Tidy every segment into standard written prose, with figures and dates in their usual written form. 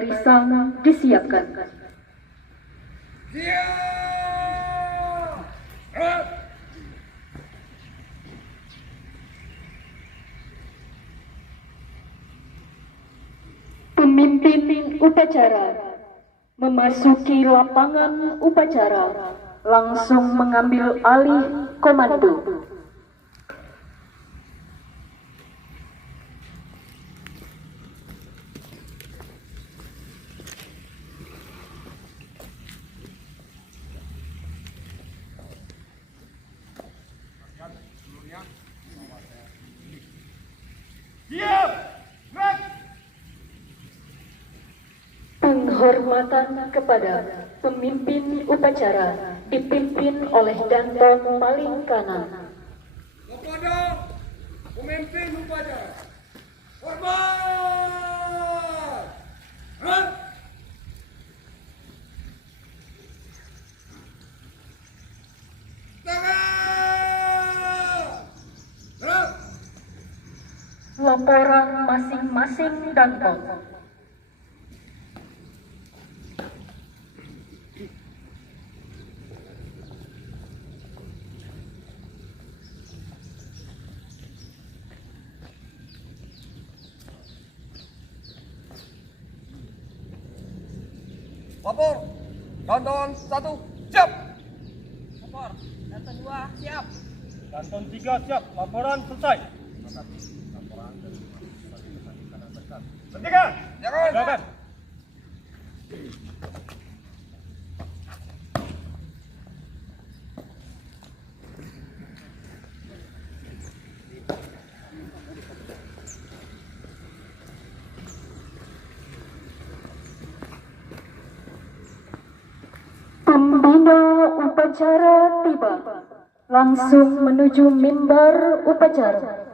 Barisan disiapkan. Pemimpin upacara memasuki lapangan upacara, langsung mengambil alih komando. Penghormatan kepada pemimpin upacara dipimpin oleh Danton paling kanan. Kepada pemimpin upacara, hormat! Tangan! Laporan masing-masing Danton. Lapor, Danton 1, siap! Lapor, Danton 2, siap. Danton 3 siap, laporan selesai. Hentikan! Jangan! Silakan. Pembina upacara tiba, langsung menuju mimbar upacara.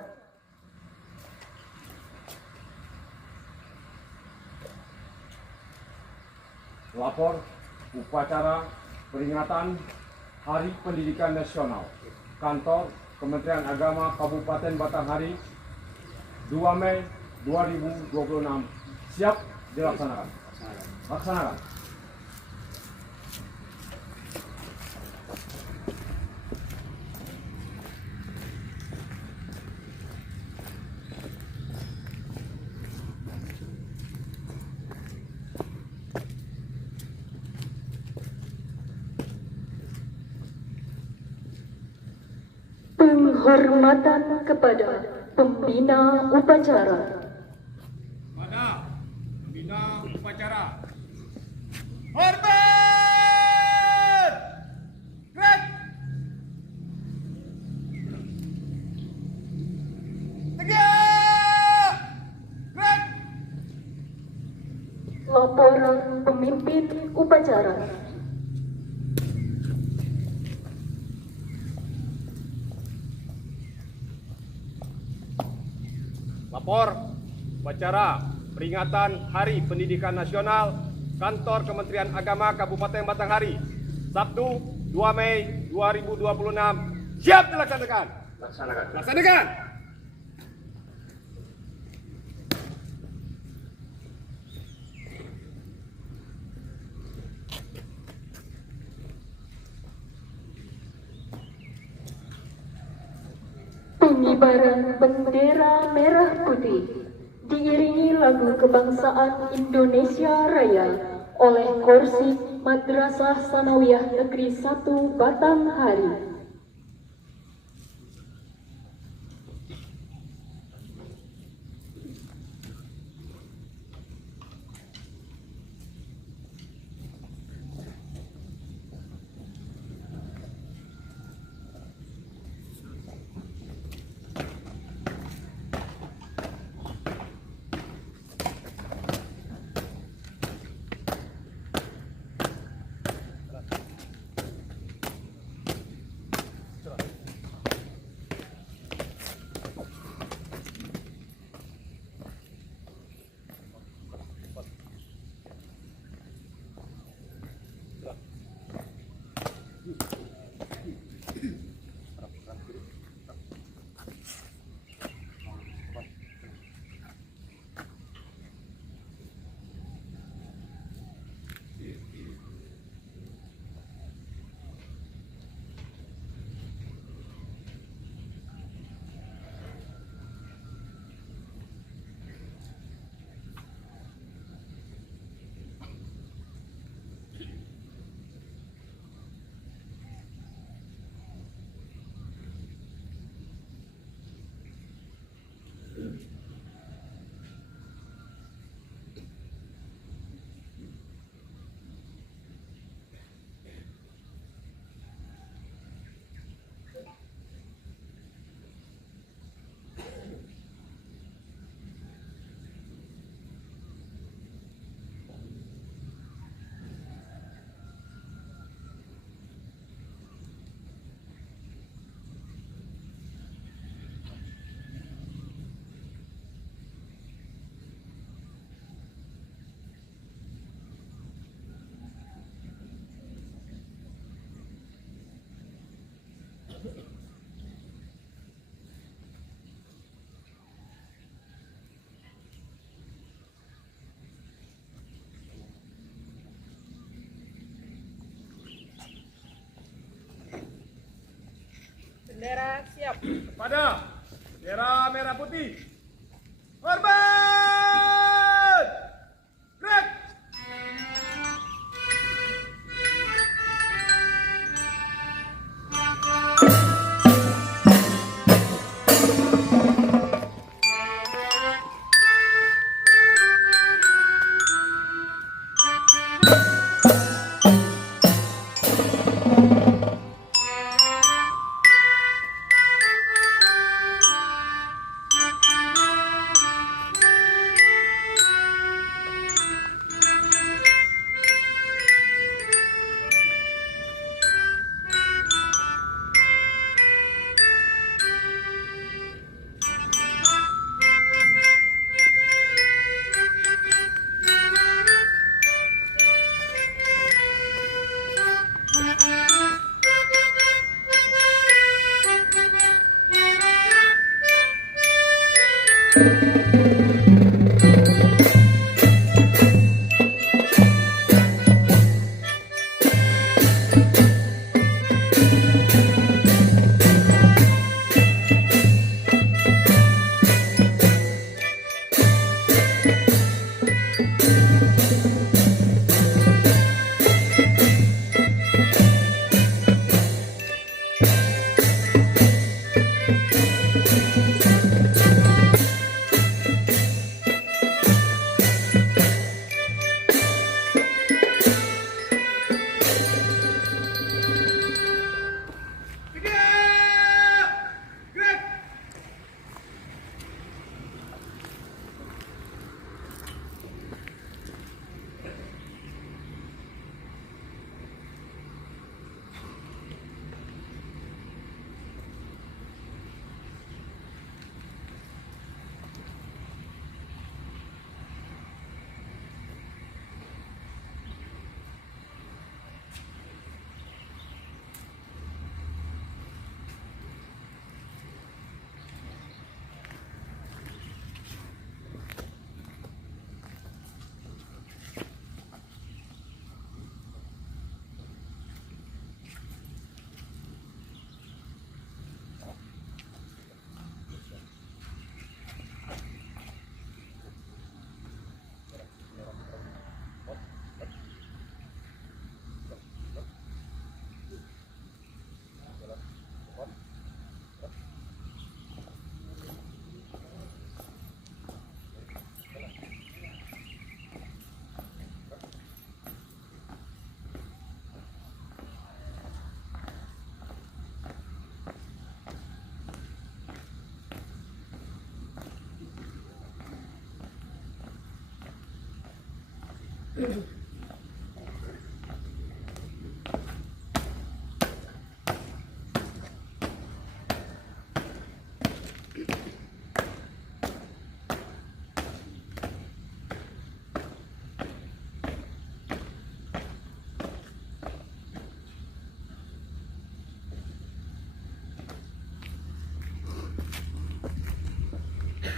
Lapor upacara peringatan Hari Pendidikan Nasional Kantor Kementerian Agama Kabupaten Batanghari 2 Mei 2026 siap dilaksanakan. Laksanakan. Penghormatan kepada pembina upacara. Pada pembina upacara, hormat! Gerak! Tegak! Gerak! Laporan pemimpin upacara. Lapor upacara peringatan Hari Pendidikan Nasional Kantor Kementerian Agama Kabupaten Batanghari Sabtu 2 Mei 2026 siap dilaksanakan. Laksanakan. Pengibaran bendera merah putih diiringi lagu kebangsaan Indonesia Raya oleh Korsik Madrasah Sanawiyah Negeri 1 Batanghari. Bendera siap. Pada bendera merah putih. Hormat. Gerak.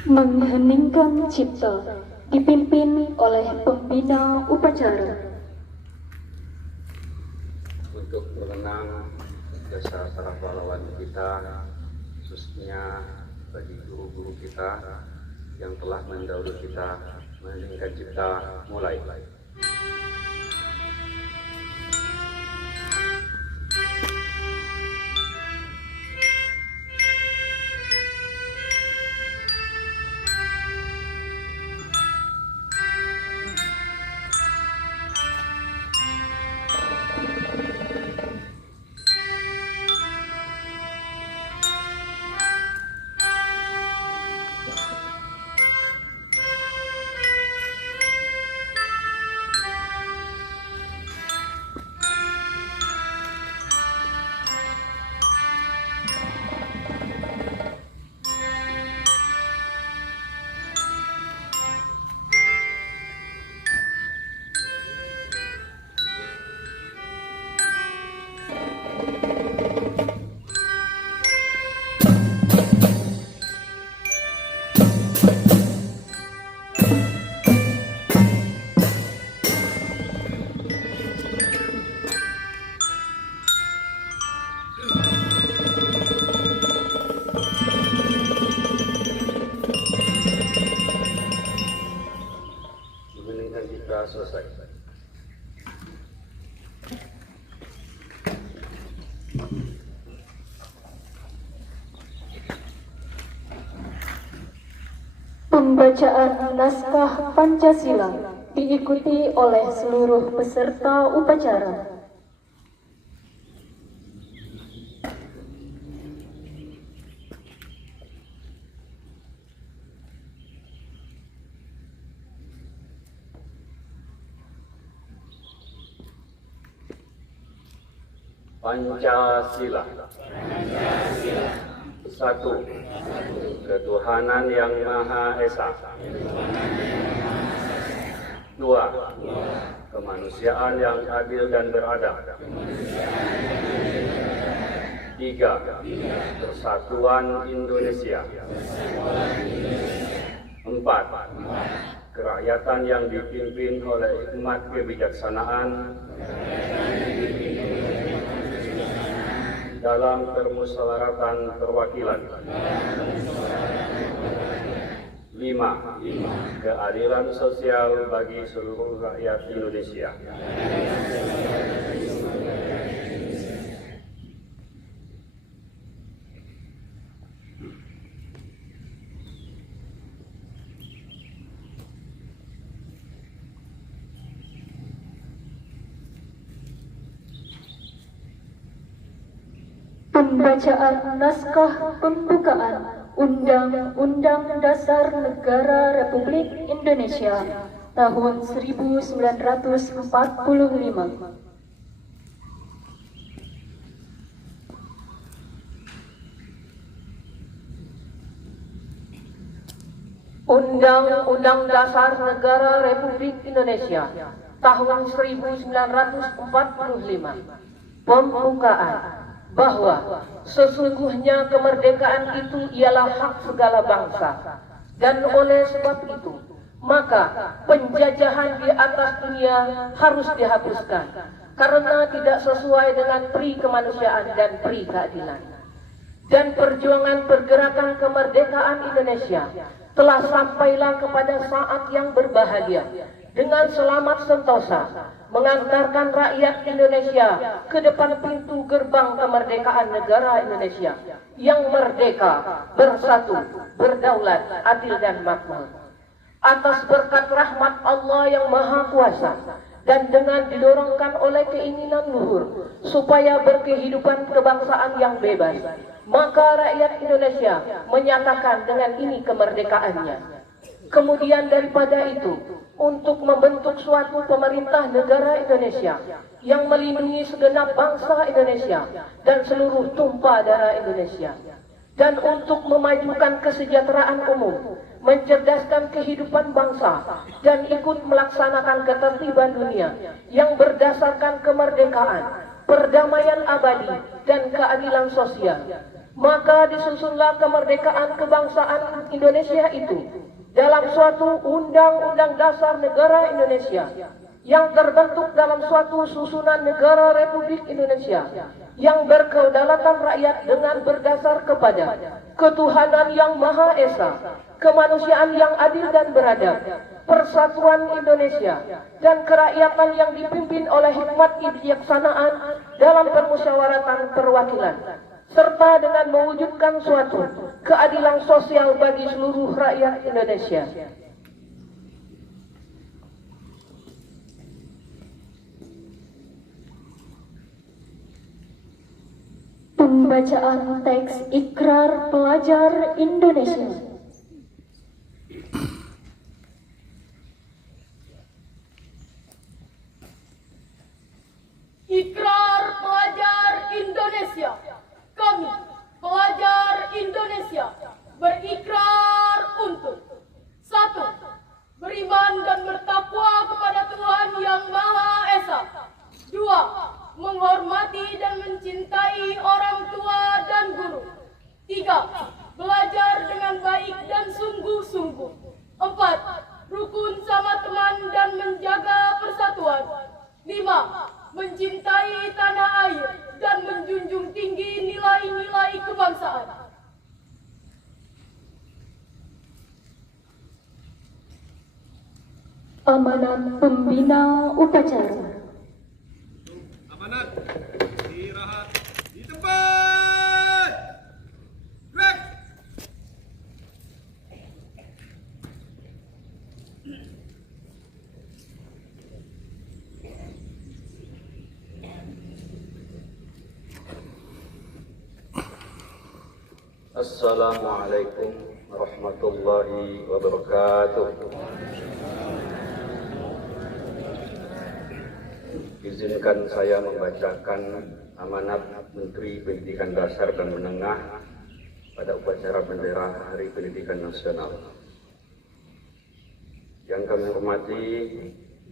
Mengheningkan cipta dipimpin oleh pembina upacara. Untuk mengenang jasa para pahlawan kita, khususnya bagi guru-guru kita yang telah mendahului kita, meningkat cipta mulai. dengan ikhlas selesai. Pembacaan naskah Pancasila diikuti oleh seluruh peserta upacara. Pancasila. Satu, ketuhanan yang Maha Esa. Dua, kemanusiaan yang adil dan beradab. Tiga, persatuan Indonesia. Empat, kerakyatan yang dipimpin oleh hikmat kebijaksanaan dalam permusyawaratan perwakilan. 5. Keadilan sosial bagi seluruh rakyat Indonesia. Pembacaan naskah pembukaan Undang-Undang Dasar Negara Republik Indonesia tahun 1945. Undang-Undang Dasar Negara Republik Indonesia tahun 1945. Pembukaan bahwa sesungguhnya kemerdekaan itu ialah hak segala bangsa, dan oleh sebab itu maka penjajahan di atas dunia harus dihapuskan karena tidak sesuai dengan pri kemanusiaan dan pri keadilan. Dan perjuangan pergerakan kemerdekaan Indonesia telah sampailah kepada saat yang berbahagia dengan selamat sentosa mengantarkan rakyat Indonesia ke depan pintu gerbang kemerdekaan negara Indonesia yang merdeka, bersatu, berdaulat, adil dan makmur. Atas berkat rahmat Allah yang Maha Kuasa dan dengan didorongkan oleh keinginan luhur supaya berkehidupan kebangsaan yang bebas, maka rakyat Indonesia menyatakan dengan ini kemerdekaannya. Kemudian daripada itu, untuk membentuk suatu pemerintah negara Indonesia yang melindungi segenap bangsa Indonesia dan seluruh tumpah darah Indonesia, dan untuk memajukan kesejahteraan umum, mencerdaskan kehidupan bangsa, dan ikut melaksanakan ketertiban dunia yang berdasarkan kemerdekaan, perdamaian abadi, dan keadilan sosial. Maka disusunlah kemerdekaan kebangsaan Indonesia itu dalam suatu Undang-Undang Dasar Negara Indonesia yang terbentuk dalam suatu susunan negara Republik Indonesia yang berkedaulatan rakyat dengan berdasar kepada ketuhanan yang Maha Esa, kemanusiaan yang adil dan beradab, persatuan Indonesia, dan kerakyatan yang dipimpin oleh hikmat kebijaksanaan dalam permusyawaratan perwakilan, serta dengan mewujudkan suatu keadilan sosial bagi seluruh rakyat Indonesia. Pembacaan teks Ikrar Pelajar Indonesia. Ikrar Pelajar Indonesia. Kami, pelajar Indonesia, berikrar untuk 1. Beriman dan bertakwa kepada Tuhan Yang Maha Esa. 2. Menghormati dan mencintai orang tua dan guru. 3. Belajar dengan baik dan sungguh-sungguh. 4. Rukun sama teman dan menjaga persatuan. 5. Mencintai tanah air dan menjunjung tinggi nilai-nilai kebangsaan. Amanat pembina upacara. Amanat. Istirahat di tempat. Gerak. Assalamualaikum warahmatullahi wabarakatuh. Izinkan saya membacakan amanat Menteri Pendidikan Dasar dan Menengah pada upacara bendera Hari Pendidikan Nasional. Yang kami hormati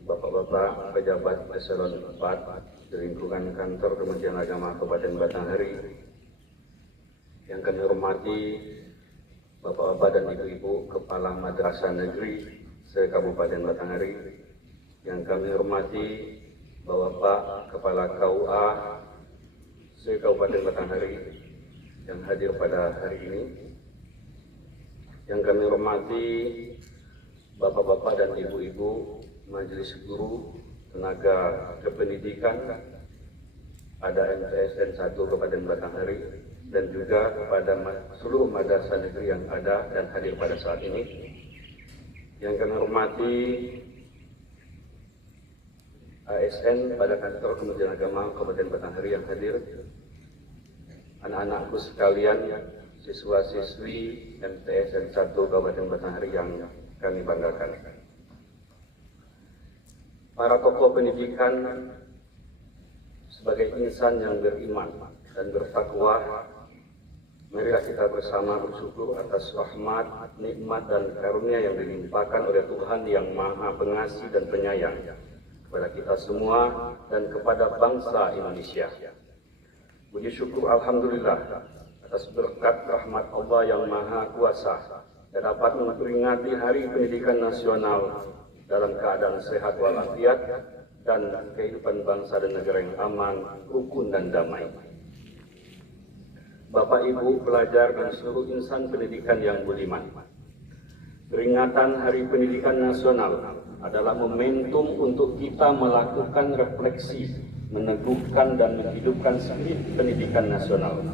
Bapak-Bapak pejabat eselon 4 di lingkungan kantor Kementerian Agama Kabupaten Batanghari. Yang kami hormati Bapak-Bapak dan Ibu-Ibu Kepala Madrasah Negeri se-Kabupaten Batanghari. Yang kami hormati Bapak Kepala KUA se-Kabupaten Batanghari yang hadir pada hari ini. Yang kami hormati Bapak-Bapak dan Ibu-Ibu Majelis Guru Tenaga Kependidikan ada MTSN 1 Kabupaten Batanghari, dan juga kepada seluruh madrasah negeri yang ada dan hadir pada saat ini. Yang kami hormati ASN pada kantor Kementerian Agama Kabupaten Batanghari yang hadir, anak-anakku sekalian, siswa-siswi MTSN 1 Kabupaten Batanghari yang kami banggakan. Para tokoh pendidikan sebagai insan yang beriman dan bertakwa, marilah kita bersama bersyukur atas rahmat, nikmat, dan karunia yang dilimpahkan oleh Tuhan yang Maha Pengasih dan Penyayang kepada kita semua dan kepada bangsa Indonesia. Puji syukur Alhamdulillah atas berkat rahmat Allah yang Maha Kuasa dan dapat memperingati Hari Pendidikan Nasional dalam keadaan sehat walafiat dan kehidupan bangsa dan negara yang aman, rukun, dan damai. Bapak, Ibu, pelajar, dan seluruh insan pendidikan yang budiman, peringatan Hari Pendidikan Nasional adalah momentum untuk kita melakukan refleksi, meneguhkan dan menghidupkan spirit pendidikan nasional.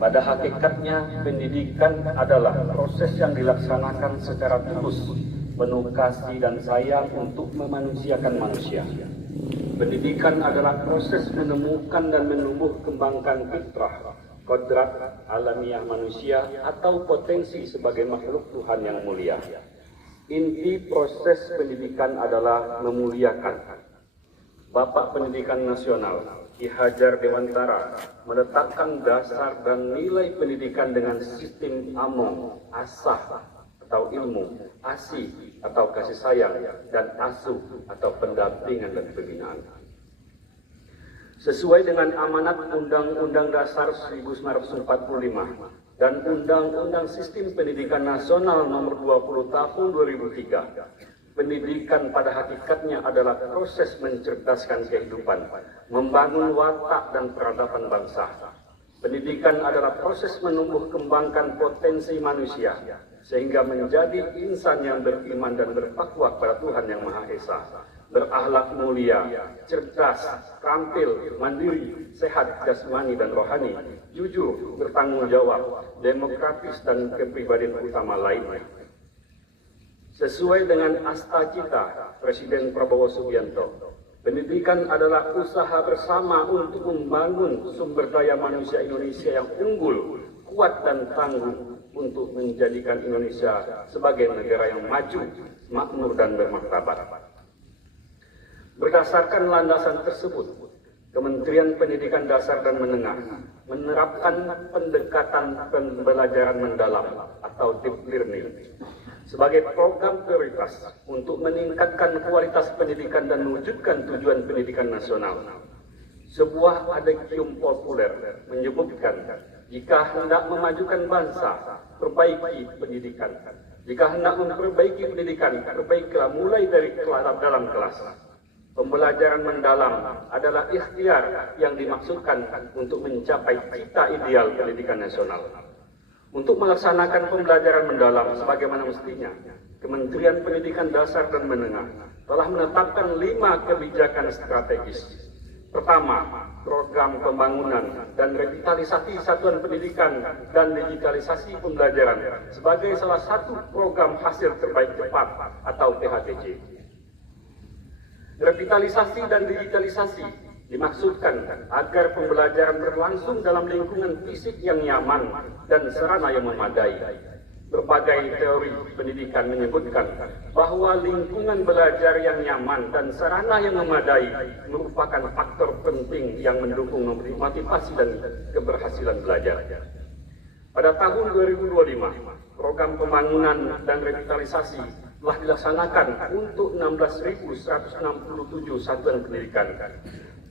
Pada hakikatnya, pendidikan adalah proses yang dilaksanakan secara tulus, penuh kasih dan sayang untuk memanusiakan manusia. Pendidikan adalah proses menemukan dan menumbuh kembangkan fitrah, kodrat alamiah manusia atau potensi sebagai makhluk Tuhan yang mulia. Inti proses pendidikan adalah memuliakan. Bapak Pendidikan Nasional Ki Hajar Dewantara meletakkan dasar dan nilai pendidikan dengan sistem AMO, asah atau ilmu, asih atau kasih sayang, dan asuh atau pendampingan dan pembinaan. Sesuai dengan amanat Undang-Undang Dasar 1945 dan Undang-Undang Sistem Pendidikan Nasional Nomor 20 Tahun 2003, pendidikan pada hakikatnya adalah proses mencerdaskan kehidupan, membangun watak dan peradaban bangsa. Pendidikan adalah proses menumbuh kembangkan potensi manusia sehingga menjadi insan yang beriman dan bertakwa kepada Tuhan yang Maha Esa, berakhlak mulia, cerdas, terampil, mandiri, sehat jasmani dan rohani, jujur, bertanggung jawab, demokratis, dan kepribadian utama lainnya. Sesuai dengan asta cita Presiden Prabowo Subianto, pendidikan adalah usaha bersama untuk membangun sumber daya manusia Indonesia yang unggul, kuat, dan tangguh untuk menjadikan Indonesia sebagai negara yang maju, makmur, dan bermartabat. Berdasarkan landasan tersebut, Kementerian Pendidikan Dasar dan Menengah menerapkan pendekatan pembelajaran mendalam atau deep learning sebagai program prioritas untuk meningkatkan kualitas pendidikan dan mewujudkan tujuan pendidikan nasional. Sebuah adikium populer menyebutkan, jika hendak memajukan bangsa, perbaiki pendidikan. Jika hendak memperbaiki pendidikan, perbaikilah mulai dari dalam kelas. Pembelajaran mendalam adalah ikhtiar yang dimaksudkan untuk mencapai cita ideal pendidikan nasional. Untuk melaksanakan pembelajaran mendalam sebagaimana mestinya, Kementerian Pendidikan Dasar dan Menengah telah menetapkan 5 kebijakan strategis. Pertama, program pembangunan dan revitalisasi satuan pendidikan dan digitalisasi pembelajaran sebagai salah satu program hasil terbaik cepat atau PHTC. Revitalisasi dan digitalisasi dimaksudkan agar pembelajaran berlangsung dalam lingkungan fisik yang nyaman dan sarana yang memadai. Berbagai teori pendidikan menyebutkan bahwa lingkungan belajar yang nyaman dan sarana yang memadai merupakan faktor penting yang mendukung motivasi dan keberhasilan belajar. Pada tahun 2025, program pembangunan dan revitalisasi telah dilaksanakan untuk 16.167 satuan pendidikan.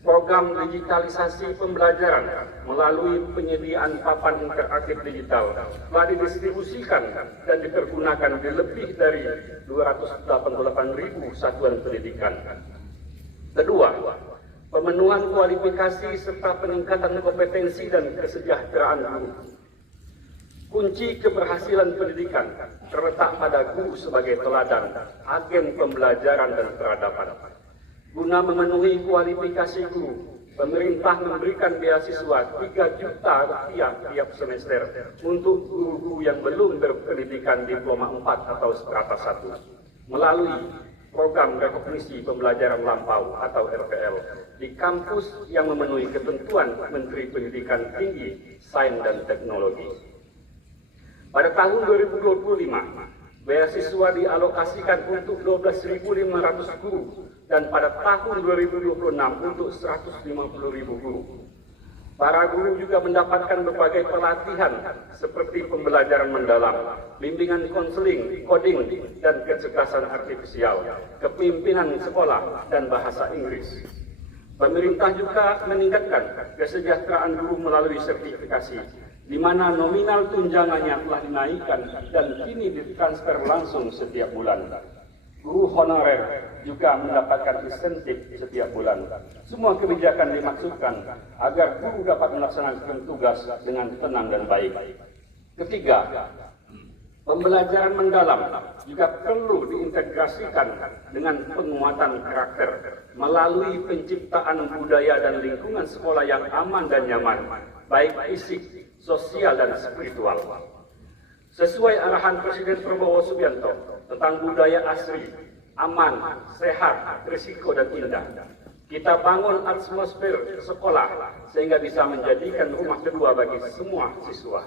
Program digitalisasi pembelajaran melalui penyediaan papan interaktif digital telah didistribusikan dan dipergunakan di lebih dari 288.000 satuan pendidikan. Kedua, pemenuhan kualifikasi serta peningkatan kompetensi dan kesejahteraan guru. Kunci keberhasilan pendidikan terletak pada guru sebagai teladan, agen pembelajaran dan peradaban. Guna memenuhi kualifikasi guru, pemerintah memberikan beasiswa 3 juta rupiah tiap semester untuk guru-guru yang belum berpendidikan diploma 4 atau strata 1 melalui program rekognisi pembelajaran lampau atau RPL di kampus yang memenuhi ketentuan Menteri Pendidikan Tinggi, Sains dan Teknologi. Pada tahun 2025, beasiswa dialokasikan untuk 12.500 guru dan pada tahun 2026 untuk 150.000 guru. Para guru juga mendapatkan berbagai pelatihan seperti pembelajaran mendalam, bimbingan konseling, coding, dan kecerdasan artifisial, kepemimpinan sekolah, dan bahasa Inggris. Pemerintah juga meningkatkan kesejahteraan guru melalui sertifikasi, di mana nominal tunjangannya telah dinaikkan dan kini ditransfer langsung setiap bulan. Guru honorer juga mendapatkan insentif setiap bulan. Semua kebijakan dimaksudkan agar guru dapat melaksanakan tugas dengan tenang dan baik. Ketiga, pembelajaran mendalam juga perlu diintegrasikan dengan penguatan karakter melalui penciptaan budaya dan lingkungan sekolah yang aman dan nyaman, baik fisik, sosial, dan spiritual. Sesuai arahan Presiden Prabowo Subianto tentang budaya asri, aman, sehat, risiko, dan indah, kita bangun atmosfer sekolah sehingga bisa menjadikan rumah kedua bagi semua siswa.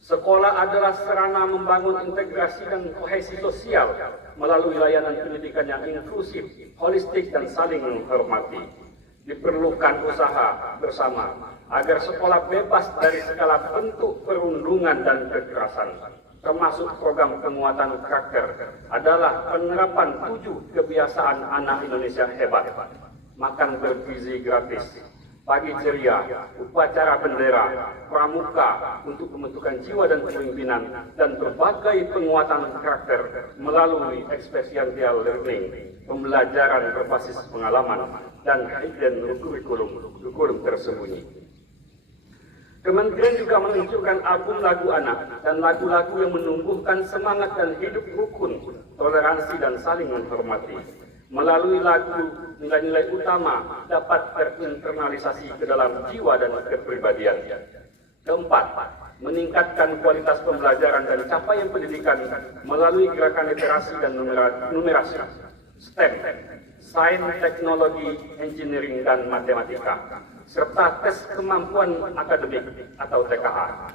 Sekolah adalah sarana membangun integrasi dan kohesi sosial melalui layanan pendidikan yang inklusif, holistik, dan saling menghormati. Diperlukan usaha bersama agar sekolah bebas dari segala bentuk perundungan dan kekerasan, termasuk program penguatan karakter adalah penerapan 7 kebiasaan anak Indonesia hebat. Makan bergizi gratis, pagi ceria, upacara bendera, pramuka untuk pembentukan jiwa dan kepemimpinan, dan berbagai penguatan karakter melalui experiential learning, pembelajaran berbasis pengalaman, dan hidden kurikulum tersembunyi. Kementerian juga menunjukkan album lagu anak dan lagu-lagu yang menumbuhkan semangat dan hidup rukun, toleransi, dan saling menghormati. Melalui lagu, nilai-nilai utama dapat terinternalisasi ke dalam jiwa dan kepribadian. Keempat, meningkatkan kualitas pembelajaran dan capaian pendidikan melalui gerakan literasi dan numerasi, STEM, Sains, Teknologi, Engineering, dan Matematika, serta tes kemampuan akademik atau TKA.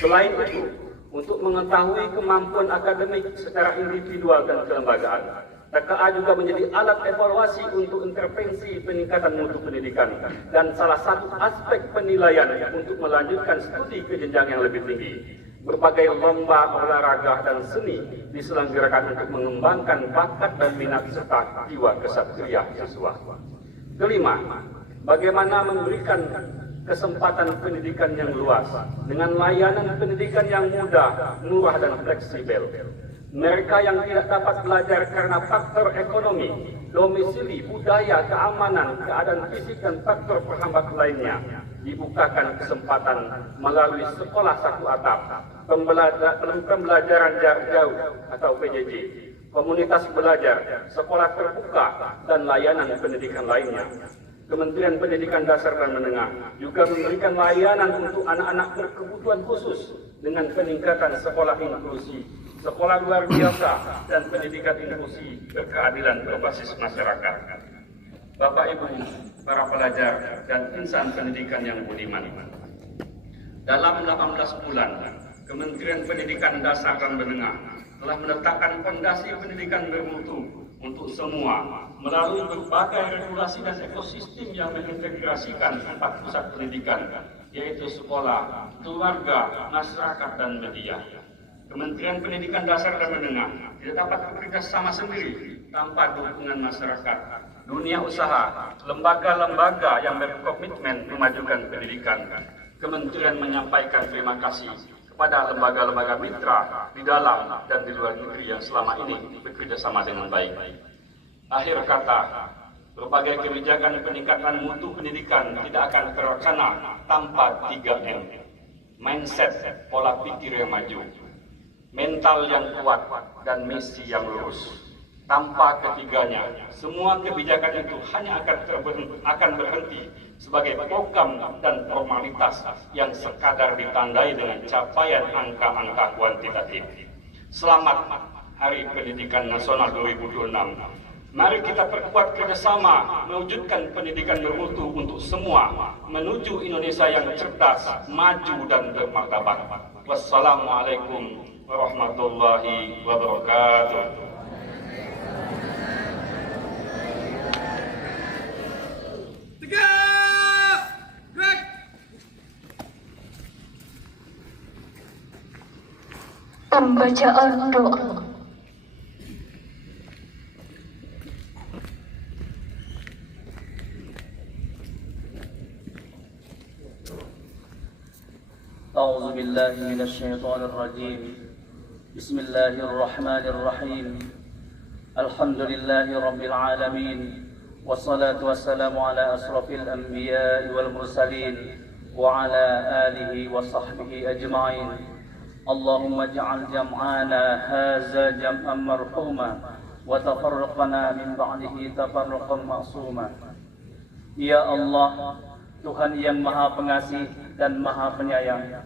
Selain itu, untuk mengetahui kemampuan akademik secara individual dan kelembagaan, TKA juga menjadi alat evaluasi untuk intervensi peningkatan mutu pendidikan dan salah satu aspek penilaian untuk melanjutkan studi ke jenjang yang lebih tinggi. Berbagai lomba olahraga dan seni diselenggarakan untuk mengembangkan bakat dan minat serta jiwa kesatria siswa. Kelima, bagaimana memberikan kesempatan pendidikan yang luas dengan layanan pendidikan yang mudah, murah, dan fleksibel. Mereka yang tidak dapat belajar karena faktor ekonomi, domisili, budaya, keamanan, keadaan fisik, dan faktor penghambat lainnya dibukakan kesempatan melalui sekolah satu atap, pembelajaran jarak jauh atau PJJ, komunitas belajar, sekolah terbuka, dan layanan pendidikan lainnya. Kementerian Pendidikan Dasar dan Menengah juga memberikan layanan untuk anak-anak berkebutuhan khusus dengan peningkatan sekolah inklusi, sekolah luar biasa, dan pendidikan inklusi berkeadilan berbasis masyarakat. Bapak Ibu, para pelajar dan insan pendidikan yang budiman, dalam 18 bulan, Kementerian Pendidikan Dasar dan Menengah telah meletakkan fondasi pendidikan bermutu untuk semua melalui berbagai regulasi dan ekosistem yang mengintegrasikan 4 pusat pendidikan, yaitu sekolah, keluarga, masyarakat, dan media. Kementerian Pendidikan Dasar dan Menengah tidak dapat bekerja sama sendiri tanpa dukungan masyarakat, dunia usaha, lembaga-lembaga yang berkomitmen memajukan pendidikan. Kementerian menyampaikan terima kasih kepada lembaga-lembaga mitra di dalam dan di luar negeri yang selama ini bekerja sama dengan baik. Akhir kata, berbagai kebijakan peningkatan mutu pendidikan tidak akan terlaksana tanpa 3M. Mindset, pola pikir yang maju, mental yang kuat, dan misi yang lurus. Tanpa ketiganya, semua kebijakan itu hanya akan berhenti sebagai program dan formalitas yang sekadar ditandai dengan capaian angka-angka kuantitatif. Selamat Hari Pendidikan Nasional 2026. Mari kita perkuat kerjasama mewujudkan pendidikan bermutu untuk semua, menuju Indonesia yang cerdas, maju, dan bermartabat. Wassalamualaikum warahmatullahi wabarakatuh. Pembacaan doa. أعوذ بالله من الشيطان الرجيم بسم الله الرحمن الرحيم الحمد لله رب العالمين والصلاة والسلام على أشرف الأنبياء والمرسلين وعلى آله وصحبه أجمعين اللهم اجعل جمعنا هذا جمعا مرحوما وتفرقنا من بعده تفرقا معصوما. Ya Allah, Tuhan yang Maha Pengasih dan Maha Penyayang,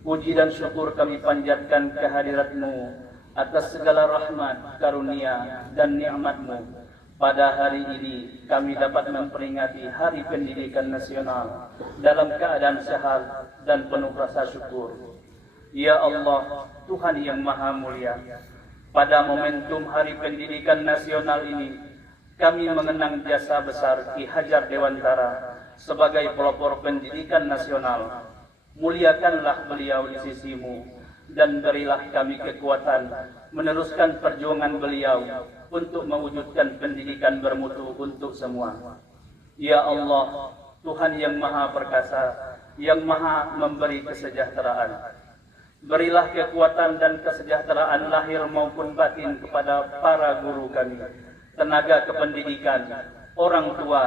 puji dan syukur kami panjatkan kehadirat-Mu atas segala rahmat, karunia, dan nikmat-Mu. Pada hari ini kami dapat memperingati Hari Pendidikan Nasional dalam keadaan sehat dan penuh rasa syukur. Ya Allah, Tuhan yang Maha Mulia, pada momentum Hari Pendidikan Nasional ini, kami mengenang jasa besar Ki Hajar Dewantara sebagai pelopor pendidikan nasional. Muliakanlah beliau di sisi-Mu dan berilah kami kekuatan meneruskan perjuangan beliau untuk mewujudkan pendidikan bermutu untuk semua. Ya Allah, Tuhan yang Maha Perkasa, yang Maha memberi kesejahteraan, berilah kekuatan dan kesejahteraan lahir maupun batin kepada para guru kami, tenaga kependidikan, orang tua,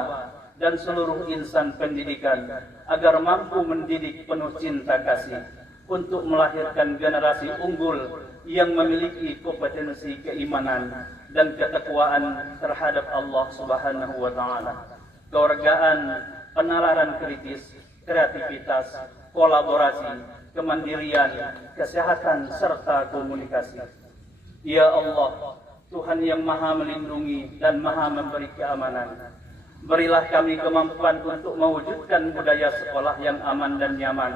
dan seluruh insan pendidikan, agar mampu mendidik penuh cinta kasih untuk melahirkan generasi unggul yang memiliki kompetensi keimanan dan ketakwaan terhadap Allah Subhanahu wa Ta'ala, kewargaan, penalaran kritis, kreativitas, kolaborasi, kemandirian, kesehatan, serta komunikasi. Ya Allah, Tuhan yang Maha Melindungi dan Maha Memberi keamanan, berilah kami kemampuan untuk mewujudkan budaya sekolah yang aman dan nyaman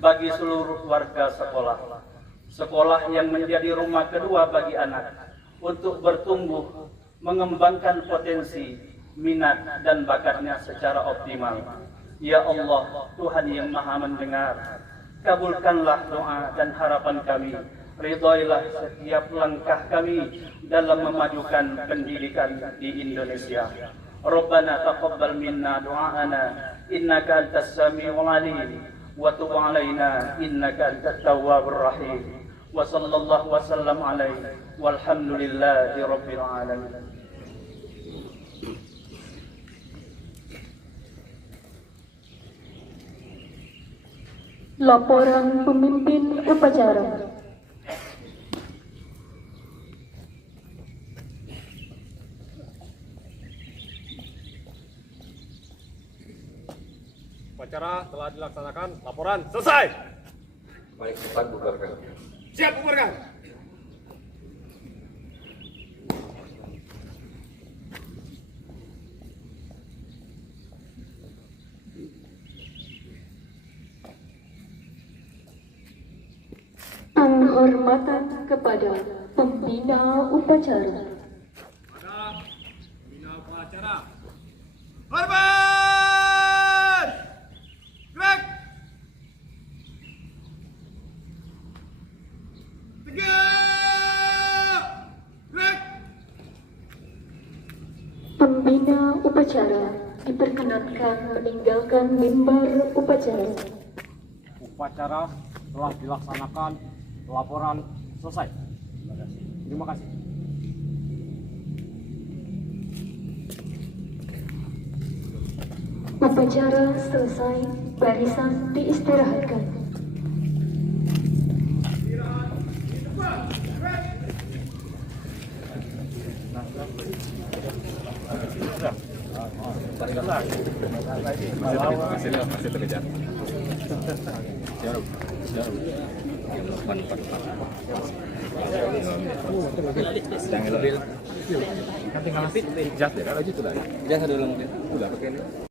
bagi seluruh warga sekolah. Sekolah yang menjadi rumah kedua bagi anak untuk bertumbuh, mengembangkan potensi, minat, dan bakatnya secara optimal. Ya Allah, Tuhan yang Maha Mendengar, kabulkanlah doa dan harapan kami. Ridhoilah setiap langkah kami dalam memajukan pendidikan di Indonesia. Rabbana taqabbal minna du'aana innaka antas samiul alim wa tub 'alaina innaka antat tawwabur rahim. Wa sallallahu wa sallam alaihi walhamdulillahi rabbil alamin. Laporan pemimpin upacara. Upacara telah dilaksanakan. Laporan selesai. Baik, cepat bubarkan. Siap bubarkan. Penghormatan kepada pembina upacara. Pada pembina upacara. Hormat! Gerak! Tegak! Gerak! Pembina upacara diperkenankan meninggalkan mimbar upacara. Upacara telah dilaksanakan. Laporan selesai. Terima kasih. Upacara selesai, barisan diistirahatkan. Masih terkejar. Jangan lebih. Kan tinggal nanti jas deh, kalau itu udah. Jas dulu mungkin. Udah pakai ini.